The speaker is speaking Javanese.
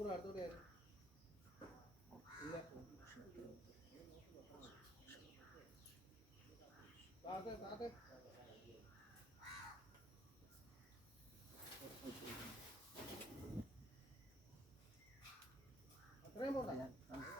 buralarda oraya ilet Kalkın kalkın. Hatırlayın mı oradan? Hatırlayın mı oradan?